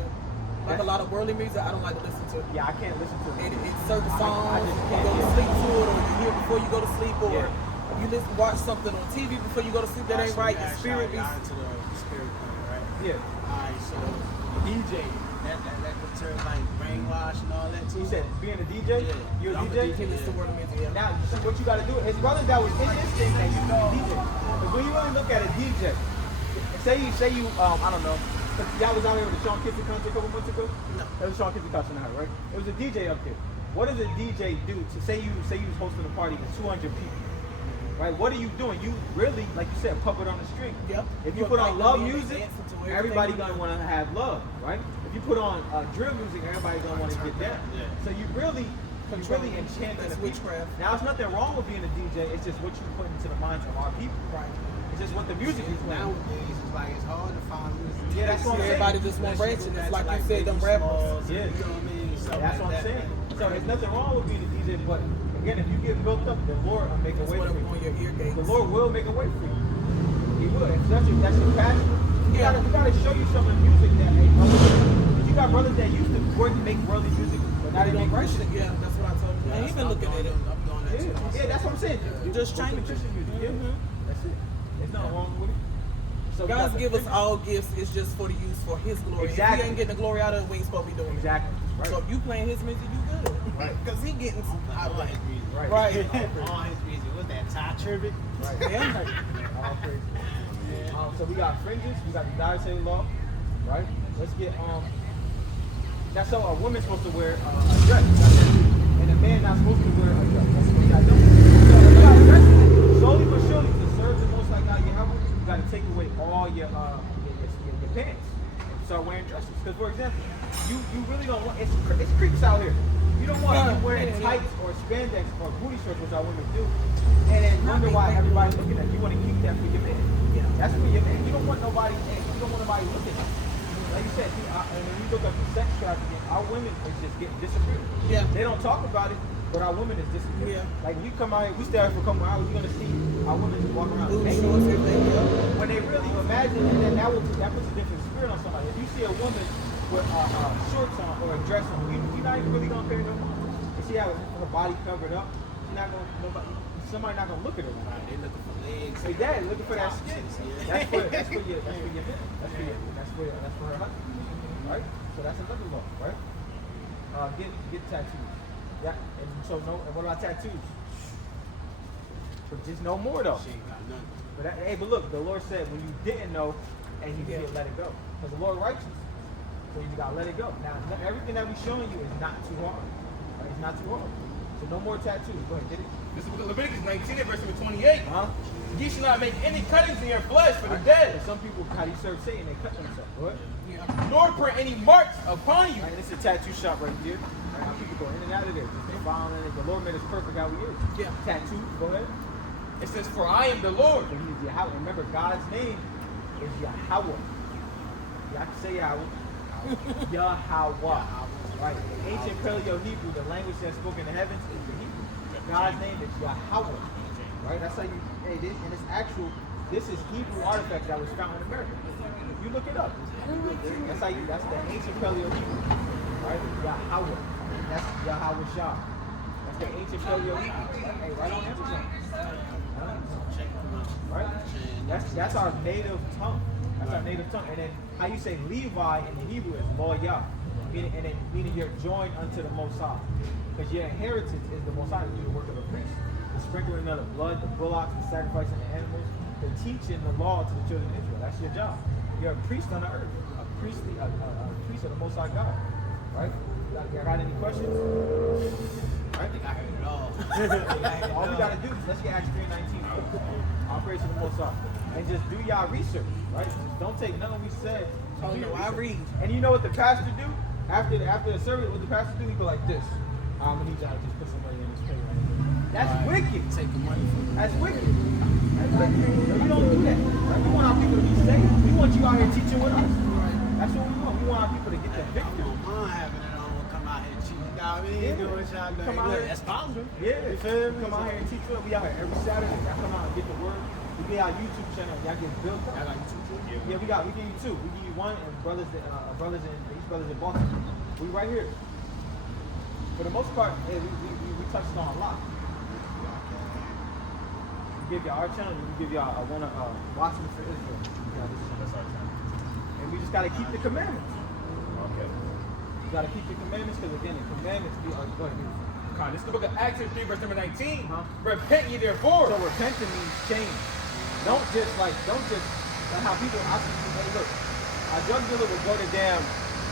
Like a lot of worldly music, I don't like to listen to. Yeah, I can't listen to it. It's certain songs, just you can't, go to yeah. sleep to it, or you hear before you go to sleep, or Yeah. you watch something on TV before you go to sleep that ain't right. Your spirit be. Y'all into the spirit thing, right? Yeah. Alright, so DJ, that could turn like brainwash and all that too. He said being a DJ, Yeah. you're a I'm a DJ. He listens to word music. Yeah. Now, you see what you gotta do. His brother that was in this thing that you know DJ. But when you really look at a DJ, say you I don't know. Y'all was out here with the Sean Kingston concert a couple months ago. No. That was Sean Kingston concert night, right? It was a DJ up there. What does a DJ do to say you was hosting a party with 200 people? Right? What are you doing? You really, like you said, puppet on the string. Yep. If you You put on invite love them in, they music, dancing to everything everybody you gonna do. want to have love, right? If you put on drill music, everybody gonna want to get down. Yeah. So you really enchanting That's the people. witchcraft. Now, it's nothing wrong with being a DJ. It's just what you put into the minds of our people. Right. It's just what the music is playing. Nowadays, it's like it's hard to find music. Yeah, that's what I'm saying. Everybody just want ratchet. It's like you said, them rappers. Yeah. You know what I mean? Stuff That's like what I'm that. saying. So there's nothing wrong with being a DJ, but again, if you get built up, the Lord will make a That's way whatever for on you. your ear gates. The Lord will make a way for you. He will. If that's your passion, you gotta show you some of the music that you got brothers that used to make worldly music, but now they make Christian. Yeah, that's what I told him. And he been looking at it. I'm doing that too. Yeah, that's what I'm saying. You just Go to change it. Christian music. Yeah, that's it. There's nothing wrong with it. So God we got give us the- all gifts. It's just for the use for His glory. If Exactly. He ain't getting the glory out of it, we ain't supposed to be doing it. Exactly. Right. So if you playing his music, you good. Right. Because he getting All his music. Right. Right. All his music. What's that? Ty Tribbett? Right. Yeah. All praise. So we got fringes, we got the dietary law, right? Let's get that's how a woman's supposed to wear a dress, and a man not supposed to wear a dress. That's what we got to do. So if you got dresses, slowly but surely, to serve the Most High God, you got to take away all your pants and start wearing dresses. Because for example, you really don't want it's creeps out here. You don't want you wearing tights or spandex or booty shorts, which our women do, and then wonder why everybody's looking at you. You want to keep that for your man. That's for your man. You don't want nobody. You don't want nobody looking at you. Like you said, and when we look up the sex trafficking, our women is just getting disappeared. Yeah. They don't talk about it, but our women is disappearing. Yeah. Like we come out here, we stay out here for a couple hours, you're gonna see our women just walking around Booty naked. shorts, everything. Yeah. When they really imagine, and then that puts a different spirit on somebody. If you see a woman with shorts on or a dress on, you're not even really gonna pay no mind. You see how her body covered up, you're not gonna somebody not gonna look at her. They looking for legs. Hey, dad, looking for that skin. Yeah. That's for your man. That's for her husband. Right? So that's another law, right? Get tattoos. Yeah. And so and what about tattoos? But just no more though. She ain't got nothing. But look, the Lord said when you didn't know and you didn't let it go. Because the Lord righteous. So you gotta let it go. Now everything that we're showing you is not too hard. Right? It's not too hard. So no more tattoos. Go ahead, get it. This is Leviticus 19, verse number 28. Huh? Ye shall not make any cuttings in your flesh for the dead, And some people, how you serve Satan, they cut themselves. What? nor print any marks upon you. Right, this is a tattoo shop right here. Right, how people go in and out of there. Just following it. The Lord made us perfect how he is. Yeah. Tattoo, go ahead. It says, for I am the Lord. So he's Yahweh. Remember, God's name is Yahweh. Y'all can say Yahweh. Yahweh. Right. In ancient Paleo-Hebrew, the language that's spoken in the heavens is the Hebrew. God's name is Yahweh. Right? That's how you, and it's actual, this is Hebrew artifacts that was found in America. You look it up. That's the ancient Paleo-Hebrew. Right? Yahweh. That's Yahweh Shah. That's the ancient Paleo-Hebrew. Hey, right on Amazon. Right? That's our native tongue. That's our native tongue. And then how you say Levi in the Hebrew is Lo Yah. Meaning you're joined unto the Most High. Because your inheritance is the Most High to do the work of a priest. The sprinkling of the blood, the bullocks, the sacrificing the animals, the teaching the law to the children of Israel. That's your job. You're a priest on the earth. A priest of the Most High God. Right? Y'all got any questions? I think I heard it all. All we gotta do is let's get Acts 3:19. All praise to the Most High. And just do y'all research, right? Just don't take none of what we said. Oh, Do your no, I research. read. And you know what the pastor do? After the service, what the pastor do? He go like this. I'm gonna need y'all to just put some money in this plate right here. That's wicked. Take the money from me. That's wicked. That's wicked. No, we don't do that. Right? We want our people to be safe. We want you out here teaching with us. That's what we want. We want our people to get the victory. I'm on having it on. Come out here and cheat. You know what I mean? Yeah. Do what y'all do. Come out Look, here. that's possible. Yeah, You feel me? come out here and teach us. We out here every Saturday. Y'all come out and get the word. We get our YouTube channel. Y'all get built up. Y'all got YouTube too? Yeah, we give you two. We give you one and brothers in Boston. We right here. For the most part, we touched on a lot. We give y'all our channel. We give y'all one of Watchmen for Israel. That's our channel. And we just gotta keep the commandments. Okay. You gotta keep the commandments because again, the commandments. Go ahead. This is the book of Acts 3, verse number 19. Huh? Repent ye therefore. So repenting means change. Don't just like how people. I see. Hey, look, a drug dealer will go to damn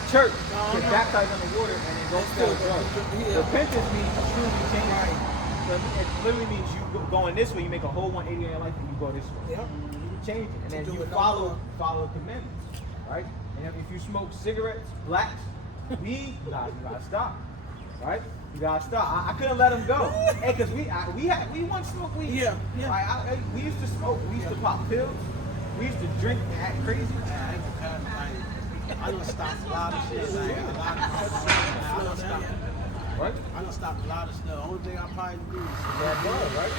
church, get baptized in the water, and then go sell drugs. Repentance means truly changing. So it literally means you going this way, you make a whole 180 in your life, and you go this way. Yep. You change it, and then Do you it no follow more. the commandments, right? And if you smoke cigarettes, blacks, weed, you gotta stop, right? You gotta stop. I couldn't let them go. Hey, cause we once smoked weed. Yeah, yeah. We used to smoke. We used to pop pills. We used to drink and act crazy. I done stopped a lot of shit. Like, a lot of I done stopped. Right? I done stopped a lot of stuff. Only thing I probably do is Yeah, blood, right?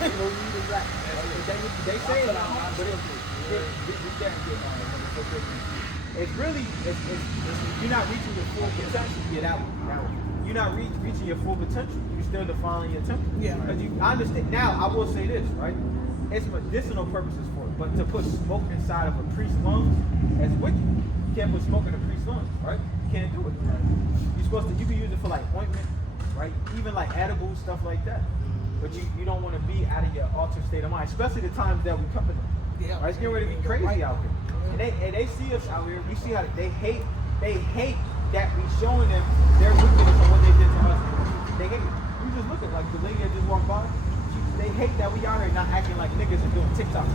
No weed and black. They say it, but it's really you're not reaching your full potential. Get out. You're not reaching your full potential. You're still defiling your temple. Yeah. Because I understand. Now, I will say this, right? It's medicinal purposes for it. But to put smoke inside of a priest's lungs, that's wicked. You can't put smoke in a priest's lungs, right? can't do it. You're supposed to. You can use it for like ointment, right? Even like edibles, stuff like that. But you don't want to be out of your altered state of mind, especially the times that we come in. Yeah. Right? It's getting ready to be crazy out here. And they see us out here. We see how they hate that we showing them their wickedness and what they did to us. They hate it. You just look at like the lady that just walked by. They hate that we out here not acting like niggas and doing TikToks.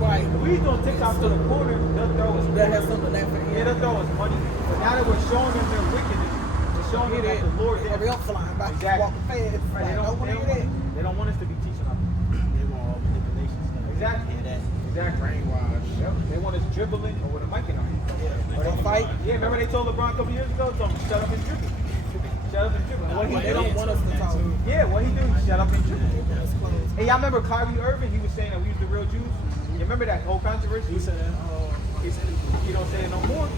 Right. If we doing TikToks to the corner, they'll throw us. That has something that for Yeah, they'll throw us money. But now that we're showing them their wickedness, we're showing them that the Lord did. Real flying by, Exactly. walking fast. Right, they don't want us to be teaching our people. They want all manipulations. Exactly. Hear that? Exactly. Brainwash. Yep. They want us dribbling or with a mic in our hand. Or they fight. Yeah, remember they told LeBron a couple years ago, told him shut up and dribble. Shut up and dribble. And what he They don't want us to talk. Yeah, what he do? Shut up and dribble. That's close. Hey, y'all remember Kyrie Irving? He was saying that we was the real Jews. You remember that whole controversy? He said, He said he don't say it no more.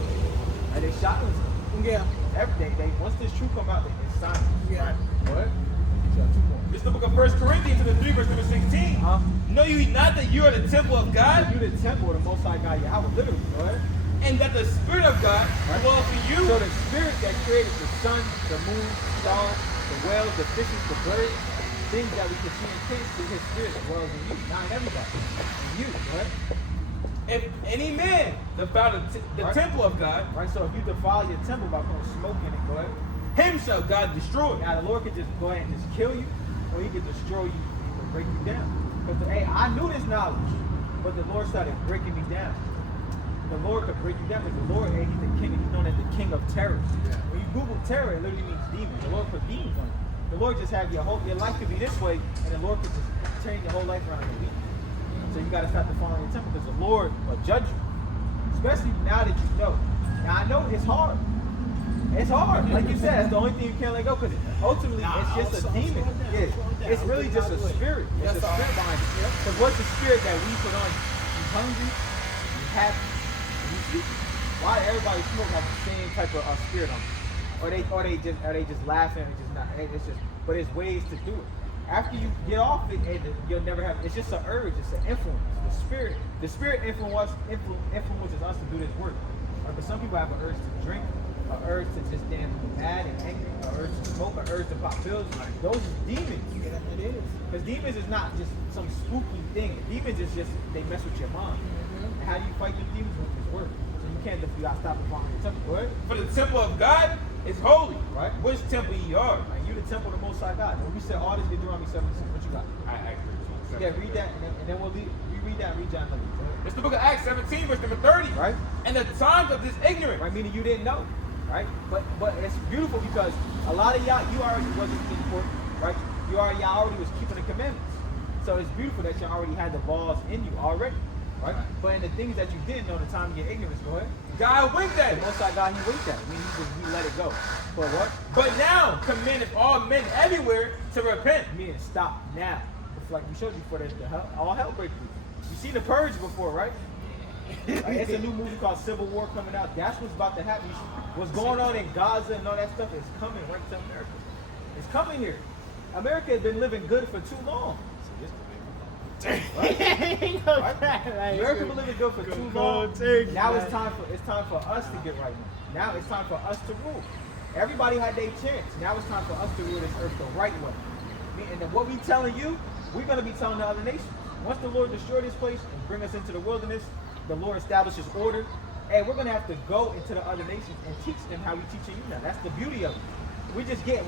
And they shot him. Yeah. Every day, once this truth come out, it's silent. Yeah. What? Shut two more. This is the book of 1 Corinthians, chapter 3, verse number 16. Huh? Know you not that you are the temple of God, You the temple of the Most High God, Yahweh, literally, right? and that the Spirit of God dwells in you? So the spirit that created the sun, the moon, stars, the whales, the fishes, the birds, things that we can see and taste, his spirit dwells in you, not in everybody. In you, right? If any man defile the Right. temple of God, Right? So if you defile your temple by putting smoke in it, go ahead. him shall God destroy. Now the Lord could just go ahead and just kill you, or he could destroy you and break you down. But hey, I knew this knowledge, but the Lord started breaking me down. The Lord could break you down because the Lord, hey, he's the king, he's known as the king of terrors. When you Google terror, it literally means demons. The Lord put demons on you. The Lord just have your life could be this way, and the Lord could just turn your whole life around in a week. So you gotta start defiling your temple because the Lord will judge you. Especially now that you know. Now I know it's hard. It's hard. Like you said, that's the only thing you can't let go because ultimately it's just a demon. Yeah. It's really just a spirit. It's a spirit behind it. Because what's the spirit that we put on you? You hungry, you happy, and you sleepy. Why everybody smoke like the same type of spirit on them? Or they just laughing and just not it's just but it's ways to do it. After you get off it, you'll never have it's just an urge, it's an influence. The spirit influences us to do this work. Right? But some people have an urge to drink, an urge to just damn be mad and angry, an urge to smoke, an urge to pop pills. Those are demons. Yeah, it is. Because demons is not just some spooky thing. Demons is just they mess with your mind. And how do you fight the demons with this word? So you can't you gotta stop defiling your temple, right? For the temple of God is holy. Right. Which temple ye are? Like you the temple of the Most High God. When we said all this, Deuteronomy 76, what you got? I Yeah, read that, and then we'll read that and read John 11. It's the book of Acts 17, verse number 30. Right? And the times of this ignorance. Right, meaning you didn't know, right? But it's beautiful because a lot of y'all, you already wasn't important, right? Y'all already was keeping the commandments. So it's beautiful that you already had the laws in you already, right? But in the things that you didn't know, the time of your ignorance, go ahead. God winked at The it. Most High God, he winked at it. I mean, he let it go. But what? But now commandeth all men everywhere to repent. Meaning stop now. It's like we showed you before all hell break loose. You seen the Purge before, right? Like, it's a new movie called Civil War coming out. That's what's about to happen. What's going on in Gaza and all that stuff is coming right to America. It's coming here. America has been living good for too long. Right? America been living good for too long. Now it's time for us to get right now. Now it's time for us to rule. Everybody had their chance. Now it's time for us to rule this earth the right way. And then what we telling you, we're gonna be telling the other nations. Once the Lord destroy this place and bring us into the wilderness, the Lord establishes order, and we're gonna have to go into the other nations and teach them how we teaching you now. That's the beauty of it. We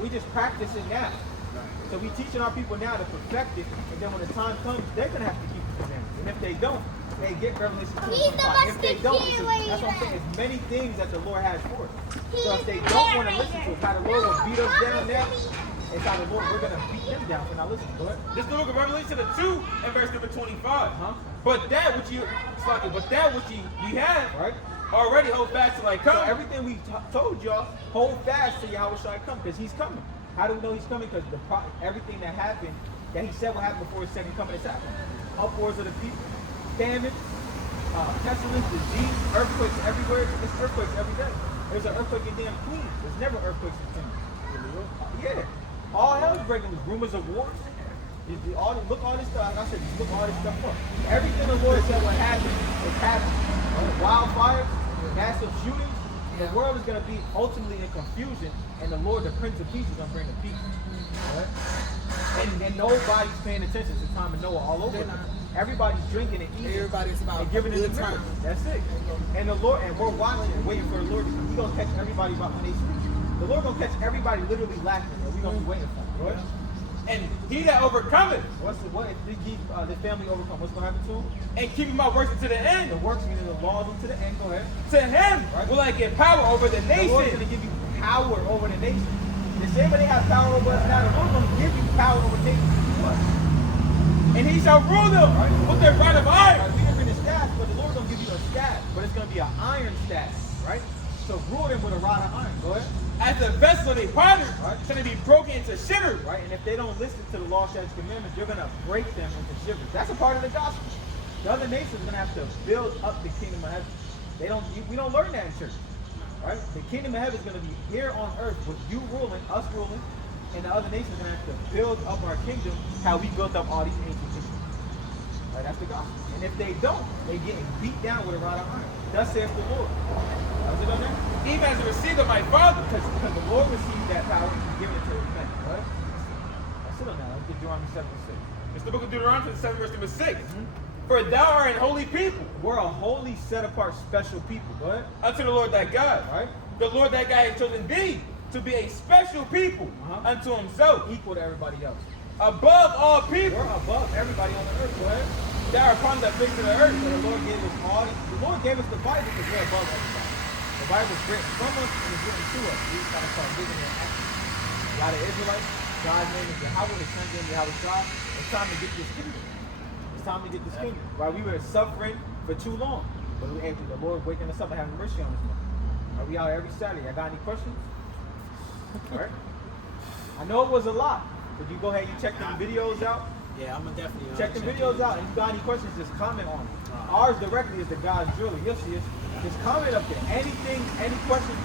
just practicing now. So we teaching our people now to perfect it, and then when the time comes, they're gonna have to keep the commandments. And if they don't, they get Revelation 2:25. If they don't, that's what I'm saying. It's many things that the Lord has for us. So if they don't want to listen to us, how the Lord will beat us down now, it's how the Lord, we're gonna beat them down for not listening. Go ahead. This is the book of Revelation 2 and verse number 25. But that which you have Right? already hold fast till I So come. everything we told y'all, hold fast till Yahweh shall come, because he's coming. How do we know he's coming? Because everything that happened, that he said will happen before his second coming, is happening. Upwards of the people, famine, pestilence, disease, earthquakes everywhere. It's earthquakes every day. There's an earthquake in damn Queens. There's never earthquakes in Queens. Yeah. All hell's breaking loose. Rumors of wars. Look all this stuff. Like I said, just look all this stuff up. Everything the Lord said would happen is happening. Wildfires, massive shootings, The world is going to be ultimately in confusion, and the Lord, the Prince of Peace, is going to bring the peace. Right? And nobody's paying attention to time of Noah all over. Everybody's drinking and eating. Everybody's about and giving it good the time. That's it. And the Lord, and we're watching and waiting for the Lord to come. He's gonna catch everybody about when they sleep. The Lord gonna catch everybody literally laughing, and we're gonna be waiting for him. Right? And he that overcometh What if this family overcome? What's gonna happen to him? and keeping my works unto the The end, works, meaning the laws unto the end. Go ahead. to him will I give power over the The Lord's nation. gonna give you power over the nation. The same way they have power over us now, the Lord's gonna give you power over nations. What? And he shall rule them with a rod of Right, iron. we didn't bring a staff, but the Lord's gonna give you a staff, but it's gonna be an iron staff, right? So rule them with a rod of iron. Go ahead. As the vessel of a potter Right. shall be broken into shivers. Right? And if they don't listen to the law, statutes, commandments, you're gonna break them into shivers. That's a part of the gospel. The other nations are gonna have to build up the kingdom of heaven. We don't learn that in church. Right? The kingdom of heaven is gonna be here on earth with you ruling, us ruling, and the other nations are gonna have to build up our kingdom how we built up all these ancient kingdoms. Right? That's the gospel. And if they don't, they get beat down with a rod of iron. Thus saith the Lord. How's it on there? Even as received of my father. Because the Lord received that power and he's given it to his men. Right? That's it on that. Let's get Deuteronomy 7:6. It's the book of Deuteronomy, 7 verse number 6. For thou art an holy people We're a holy, set apart, special people. Go ahead. unto the Lord thy God. Right? The Lord thy God has chosen thee to be a special people Uh-huh. unto himself, Equal to everybody else. above all people We're above everybody on the earth. Go ahead. that are upon the face of the earth. So the Lord gave us the Lord gave us the Bible because we're above everybody. The Bible is written from us and is written to us. We just gotta start living in action. A lot of Israelites, God's name is Yahweh, His son's name is Yahweh Shah. It's time to get this kingdom. It's time to get this kingdom. Right? We were suffering for too long. But the Lord waking us up and having mercy on us now. Right? We out every Saturday. I got any questions? All right. I know it was a lot. But you go ahead, you check them videos out. Yeah, I'm gonna definitely Check the videos out, and if you got any questions, just comment on it. Ours directly is the God's Jeweler. You'll see us. Just comment up there. Anything, any questions,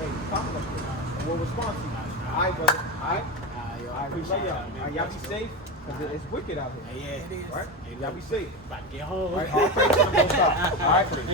hey, comment up there. And we'll respond to you. All right, brother. All right? I appreciate y'all. All right, y'all be safe, because it's wicked out here. Yeah, it is. All right? Hey, Y'all be safe. About to get home. All right? All praise to the Most High. All right?